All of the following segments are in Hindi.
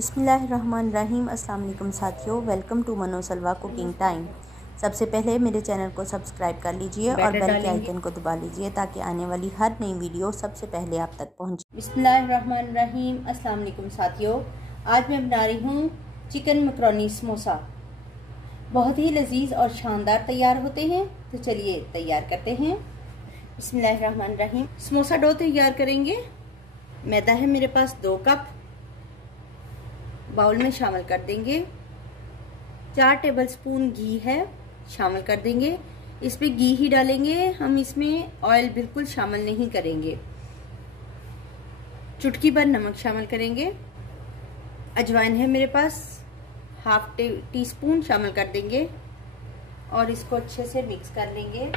बिस्मिल्लाहिर्रहमानिर्रहीम। अस्सलाम वालेकुम साथियों, वेलकम टू मनोसलवा कुकिंग टाइम। सबसे पहले मेरे चैनल को सब्सक्राइब कर लीजिए और बेल के आइकन को दबा लीजिए ताकि आने वाली हर नई वीडियो सबसे पहले आप तक पहुंचे। बिस्मिल्लाहिर्रहमानिर्रहीम। अस्सलाम वालेकुम साथियों, आज मैं बना रही हूँ चिकन मकरोनी समोसा। बहुत ही लजीज और शानदार तैयार होते हैं, तो चलिए तैयार करते हैं। बिस्मिल्लाहिर्रहमानिर्रहीम। समोसा डो तैयार करेंगे। मैदा है मेरे पास 2 कप, बाउल में शामिल कर देंगे। 4 टेबलस्पून घी है, शामिल कर देंगे। इसमें घी ही डालेंगे, हम इसमें ऑयल बिल्कुल शामिल नहीं करेंगे। चुटकी भर नमक शामिल करेंगे। अजवाइन है मेरे पास, हाफ टीस्पून शामिल कर देंगे और इसको अच्छे से मिक्स कर लेंगे।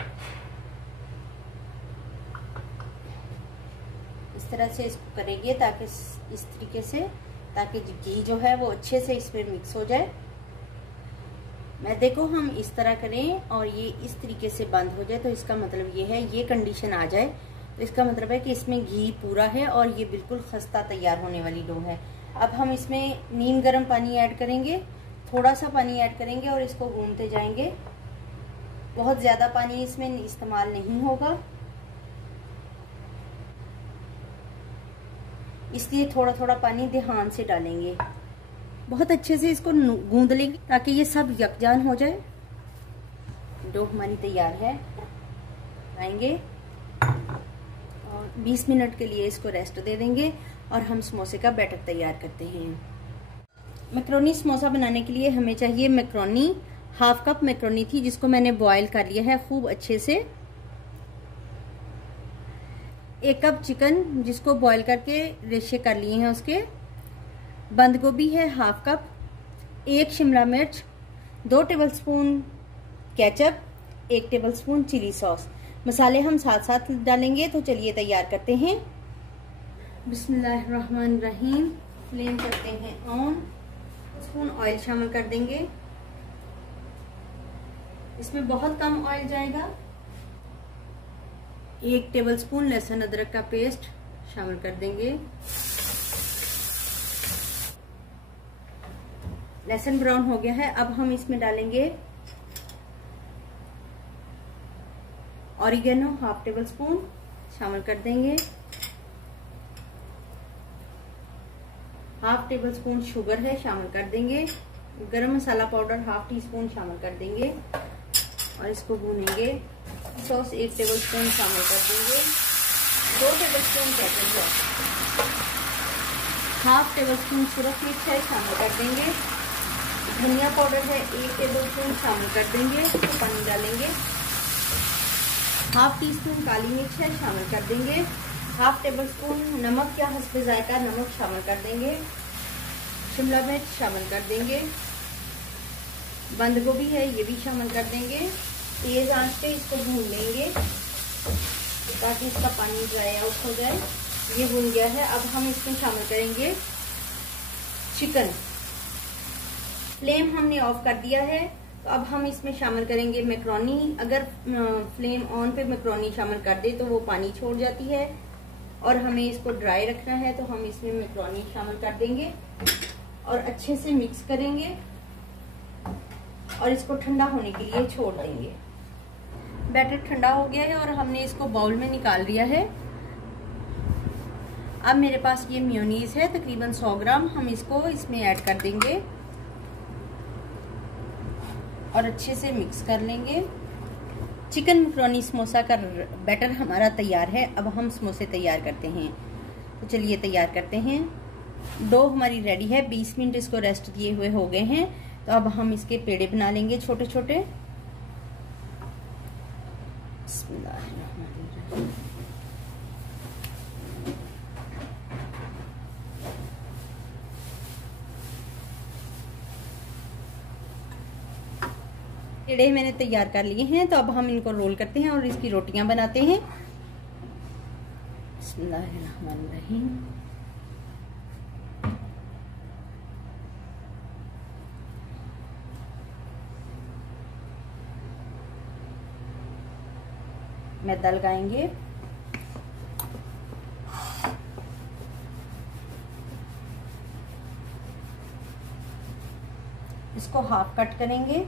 इस तरह से इसको करेंगे ताकि इस तरीके से, ताकि घी जो है वो अच्छे से इसमें मिक्स हो जाए। मैदे को हम इस तरह करें और ये इस तरीके से बंद हो जाए, तो इसका मतलब ये है, ये कंडीशन आ जाए तो इसका मतलब है कि इसमें घी पूरा है और ये बिल्कुल खस्ता तैयार होने वाली डो है। अब हम इसमें नीम गर्म पानी ऐड करेंगे, थोड़ा सा पानी ऐड करेंगे और इसको गूंथते जाएंगे। बहुत ज्यादा पानी इसमें इस्तेमाल नहीं होगा, इसलिए थोड़ा थोड़ा पानी ध्यान से डालेंगे। बहुत अच्छे से इसको गूंद लेंगे ताकि ये सब यकजान हो जाए। डो हमारी तैयार है, आएंगे और 20 मिनट के लिए इसको रेस्ट दे देंगे और हम समोसे का बैटर तैयार करते हैं। मैक्रोनी समोसा बनाने के लिए हमें चाहिए मैक्रोनी। हाफ कप मैक्रोनी थी जिसको मैंने बॉयल कर लिया है खूब अच्छे से। 1 कप चिकन जिसको बॉईल करके रेशे कर लिए हैं उसके। बंद गोभी है हाफ कप, 1 शिमला मिर्च, 2 tablespoon ketchup, 1 tablespoon chilli sauce. मसाले हम साथ साथ डालेंगे, तो चलिए तैयार करते हैं। बिस्मिल्लाहिर्रहमानिर्रहीम। फ्लेम करते हैं ऑन। स्पून ऑयल शामिल कर देंगे। इसमें बहुत कम ऑयल जाएगा। 1 टेबलस्पून लहसुन अदरक का पेस्ट शामिल कर देंगे। लहसुन ब्राउन हो गया है, अब हम इसमें डालेंगे ऑरिगेनो हाफ टेबलस्पून शामिल कर देंगे। हाफ टेबलस्पून शुगर है, शामिल कर देंगे। गरम मसाला पाउडर हाफ टी स्पून शामिल कर देंगे और इसको भूनेंगे। सॉस 1 टेबलस्पून शामिल कर देंगे। 2 टेबलस्पून केचप है, हाफ टेबलस्पून सूरज मिर्च है, शामिल कर देंगे। धनिया पाउडर है 1 टेबलस्पून शामिल कर देंगे, तो पानी डालेंगे। हाफ टी स्पून काली मिर्च है, शामिल कर देंगे। हाफ टेबलस्पून नमक या हस्बे जायका नमक शामिल कर देंगे। शिमला मिर्च शामिल कर देंगे। बंद गोभी है, ये भी शामिल कर देंगे। तेज आंच पे इसको भून लेंगे ताकि इसका पानी ड्राई आउट हो जाए। ये भून गया है, अब हम इसमें शामिल करेंगे चिकन। फ्लेम हमने ऑफ कर दिया है, तो अब हम इसमें शामिल करेंगे मैक्रोनी। अगर फ्लेम ऑन पे मैक्रोनी शामिल कर दे तो वो पानी छोड़ जाती है और हमें इसको ड्राई रखना है, तो हम इसमें मैक्रोनी शामिल कर देंगे और अच्छे से मिक्स करेंगे और इसको ठंडा होने के लिए छोड़ देंगे। बैटर ठंडा हो गया है और हमने इसको बाउल में निकाल लिया है। अब मेरे पास ये मेयोनीज है तकरीबन 100 ग्राम, हम इसको इसमें ऐड कर देंगे और अच्छे से मिक्स कर लेंगे। चिकन मैक्रोनी समोसा का बैटर हमारा तैयार है। अब हम समोसे तैयार करते हैं, तो चलिए तैयार करते हैं। डो हमारी रेडी है, 20 मिनट इसको रेस्ट दिए हुए हो गए हैं, तो अब हम इसके पेड़े बना लेंगे छोटे छोटे। पेड़े मैंने तैयार कर लिए हैं, तो अब हम इनको रोल करते हैं और इसकी रोटियां बनाते हैं। बिस्मिल्लाहिर्रहमानिर्रहीम। मैदा लगाएंगे। इसको हाफ कट करेंगे।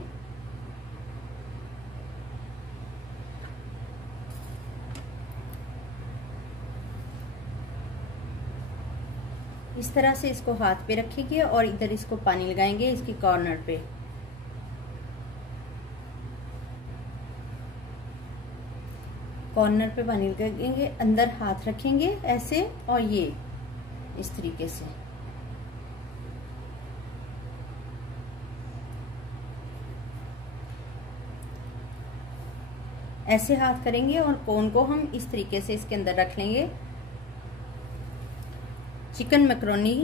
इस तरह से इसको हाथ पे रखेंगे और इधर इसको पानी लगाएंगे इसकी कॉर्नर पे। कॉर्नर पे पानी लगाएंगे, अंदर हाथ रखेंगे ऐसे और ये इस तरीके से ऐसे हाथ करेंगे और कोन को हम इस तरीके से इसके अंदर रख लेंगे। चिकन मैकरोनी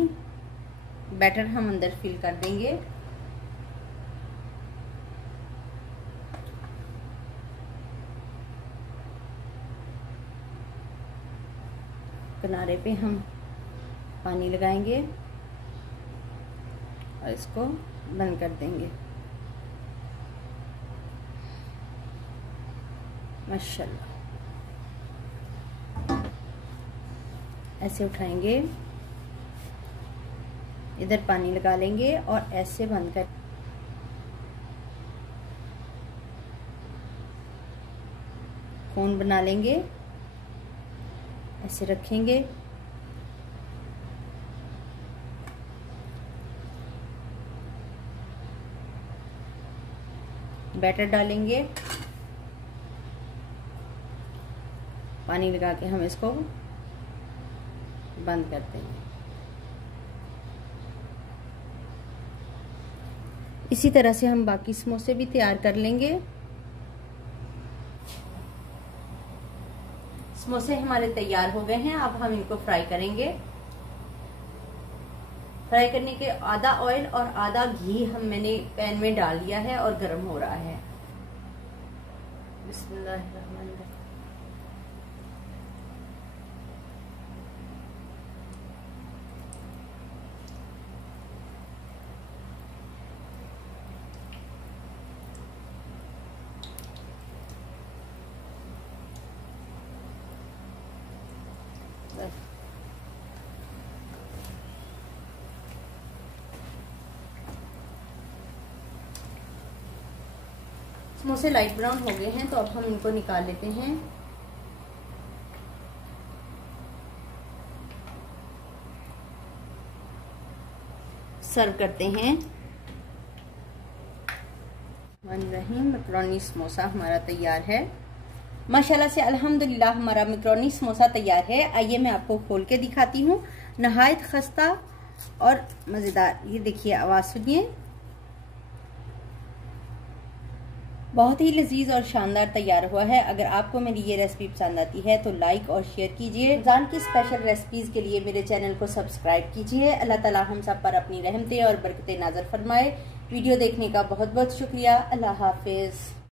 बैटर हम अंदर फिल कर देंगे। किनारे पे हम पानी लगाएंगे और इसको बंद कर देंगे। माशाल्लाह, ऐसे उठाएंगे, इधर पानी लगा लेंगे और ऐसे बंद कर कोन बना लेंगे, ऐसे रखेंगे। बैटर डालेंगे, पानी लगा के हम इसको बंद कर देंगे। इसी तरह से हम बाकी समोसे भी तैयार कर लेंगे। समोसे हमारे तैयार हो गए हैं, अब हम इनको फ्राई करेंगे। फ्राई करने के आधा ऑयल और आधा घी मैंने पैन में डाल लिया है और गर्म हो रहा है। बिस्मिल्लाहिर्रहमानिर्रहीम। समोसे लाइट ब्राउन हो गए हैं, तो अब हम इनको निकाल लेते हैं। सर्व करते हैं। मैकरोनी समोसा हमारा तैयार है। माशाल्लाह से अल्हम्दुलिल्लाह हमारा मैकरोनी समोसा तैयार है। आइए मैं आपको खोल के दिखाती हूँ। नहायत खस्ता और मज़ेदार, ये देखिए आवाज़ सुनिए, बहुत ही लजीज और शानदार तैयार हुआ है। अगर आपको मेरी ये रेसिपी पसंद आती है तो लाइक और शेयर कीजिए। रमजान की स्पेशल रेसिपीज के लिए मेरे चैनल को सब्सक्राइब कीजिए। अल्लाह ताला हम सब पर अपनी रहमतें और बरकतें नाज़िल फरमाए। वीडियो देखने का बहुत बहुत शुक्रिया। अल्लाह हाफिज।